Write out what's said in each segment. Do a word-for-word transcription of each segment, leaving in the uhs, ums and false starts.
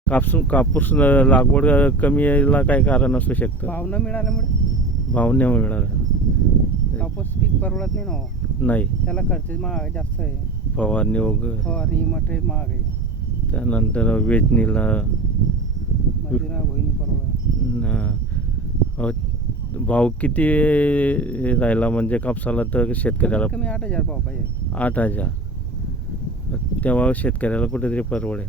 कापूस कापूस लागवड कमी यायला काय कारण असू शकतं? भाव न मिळाल्यामुळे भाव नाही मिळाला. कापूस पीक परवडत नाही ना हो. नाही, त्याला खर्च महाग जास्त आहे. फवारणी वगैरे, फवारणी मटेरियल महाग आहे. त्यानंतर वेचणीला मजुरा होईन परवडत. न- अहो, भाव किती राहिला म्हणजे कापसाला तर शेतकऱ्याला? कमी आठ हजार भाव पाहिजे. आठ हजार. तेव्हा शेतकऱ्याला कुठेतरी परवडेल.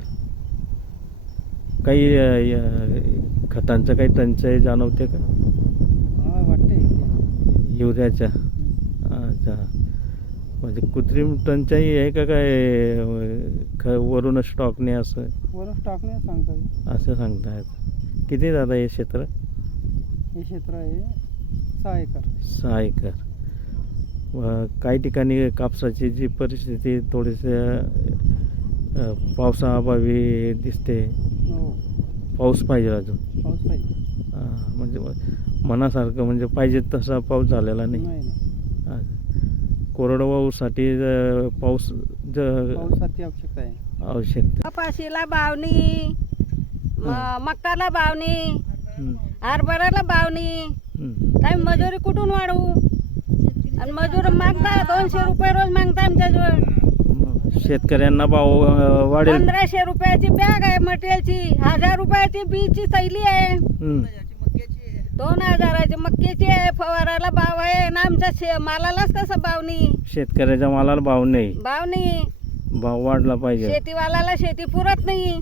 काही अ, य- खतांचं काही टंचाई जाणवते का? हा वाटते. युरियाच्या? अच्छा, म्हणजे कृत्रिम टंचाई आहे का काय? अ, ख वरून स्टॉक नाही असं वरून स्टॉक नाही सांगतात. असं सांगतायत. किती दादा हे क्षेत्र? हे क्षेत्र आहे सहा एकर. सहा एकर. व काही ठिकाणी कापसाची जी परिस्थिती थोडीशी अ, पावसाअभावी दिसते. हो पाऊस पाहिजे अजून. पाऊस पाहिजे. हां, म्हणजे मनासारखं म्हणजे पाहिजे तसा पाऊस झालेला नाही. नाही नाही हां. कोरडवाहूसाठी अ, पाऊस ज पावसाची आवश्यकता आहे. आवश्यकता. कपाशीला भावनी, म- मक्काला भावनी, हं, हरभऱ्याला भावनी. हं. काय मजुरी कुठून वाढवू? आणि मजूर मागता दोनशे रुपये रोज मागता आमच्याजवळ. मग शेतकऱ्यांना भाव अ, वाढेल. पंधराशे रुपयाची बॅग आहे मटेरियलची, हजार रुपयाची बीची थैली आहे, हं. दोन हजाराची मक्याची आहे, फवाराला भाव आहे ना आमच्या शे मालालाच कसं भावनी शेतकऱ्याच्या मालाला भाव नाही. भावनी भाव वाढला पाहिजे. शेतीवाल्याला शेती पुरत नाही.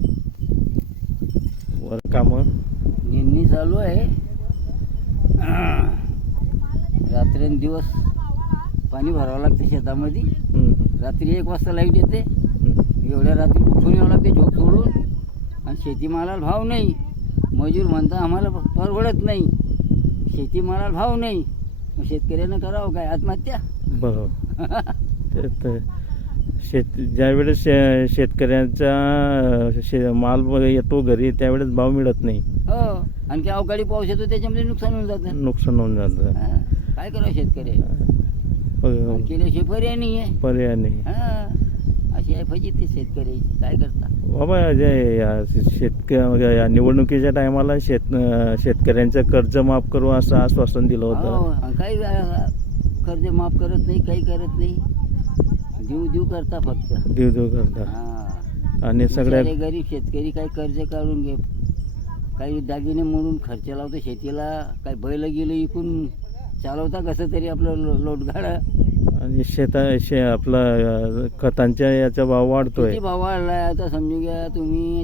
वर कामं निंदणी चालू आहे. रात्रंदिवस पाणी भरावं लागतं शेतामध्ये. हं, रात्री एक वाजता लाईट येते. हं. एवढ्या रात्री उठून यावं लागते झोप सोडून. आणि शेतीमालाला भाव नाही. मजूर म्हणता आम्हाला परवडत नाही. शेतीमालाला भाव नाही. मग शेतकऱ्यानं करावं काय? आत्महत्या. बरोबर. ते तर शेत ज्यावेळेस शे शेतकऱ्यांचा शे माल ब- येतो घरी त्यावेळेस भाव मिळत नाही. हो आणखी अवकाळी पाऊस येतो त्याच्यामध्ये नुकसान होऊन जातं. नुकसान होऊन जातं. हा. काय करावं शेतकरी? प- केल्याशिवाय पर्याय नाही आहे. पर्याय नाही. हा अशी आहे फजिती शेतकरी. काय करता? बाबा जे या शेतक या निवडणुकीच्या टायमाला शेत शेतकऱ्यांचं कर्ज माफ करू असं आश्वासन दिलं हो होतं. आणि काही वेळा कर्ज माफ करत नाही, काही करत नाही. देऊ देऊ करता फक्त. देव देव करता. हा. आणि सगळ्या बिचारे गरीब शेतकरी काही कर्ज काढून घे, काही दागिने म्हणून खर्च लावतो शेतीला, काही बैल गेलं इकून चालवता कसं तरी आपलं लो- लोटगाडा. आणि शेता शे आपला अ, खतांच्या याचा भाव वाढतोय. किती भाव वाढलाय आता समजून घ्या तुम्ही.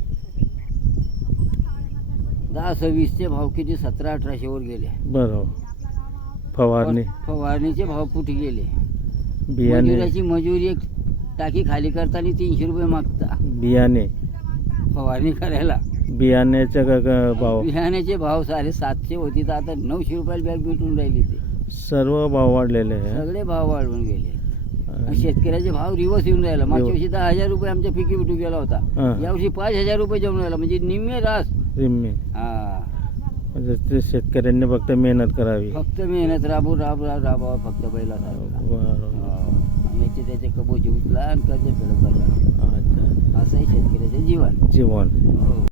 दहा सव्वीसचे भाव किती सतरा अठराशे वर गेले. बरोबर. फवारणी, फवारणीचे भाव कुठे गेले. बियाणे, मजुराची मजुरी एक टाकी खाली करताना तीनशे रुपये मागता बियाणे फवारणी करायला. बियाण्याचा ग- ग- भाव बियाण्याचे भाव साडे सातशे होती तर आता नऊशे रुपयाला बॅग भेटून राहिली. ते सर्व भाव वाढलेले आहे. सगळे भाव वाढवून गेले. आणि शेतकऱ्याचे भाव रिवर्स येऊन राहिला. मागच्या रिवर्स. वर्षी दहा हजार रुपये आमच्या पिकी भेटू गेला होता. हा. यावर्षी पाच हजार रुपये जेवण राहिला म्हणजे निम्मे रास. निम्मे. हा म्हणजे ते शेतकऱ्यांनी फक्त मेहनत करावी. फक्त मेहनत राबू राब राब राबावं फक्त बैला बरोबर. याचे त्याचे कबोजी उचला आणि कर्ज फेडत बसा. अच्छा. असं आहे शेतकऱ्याचे जीवन. जीवन. हो.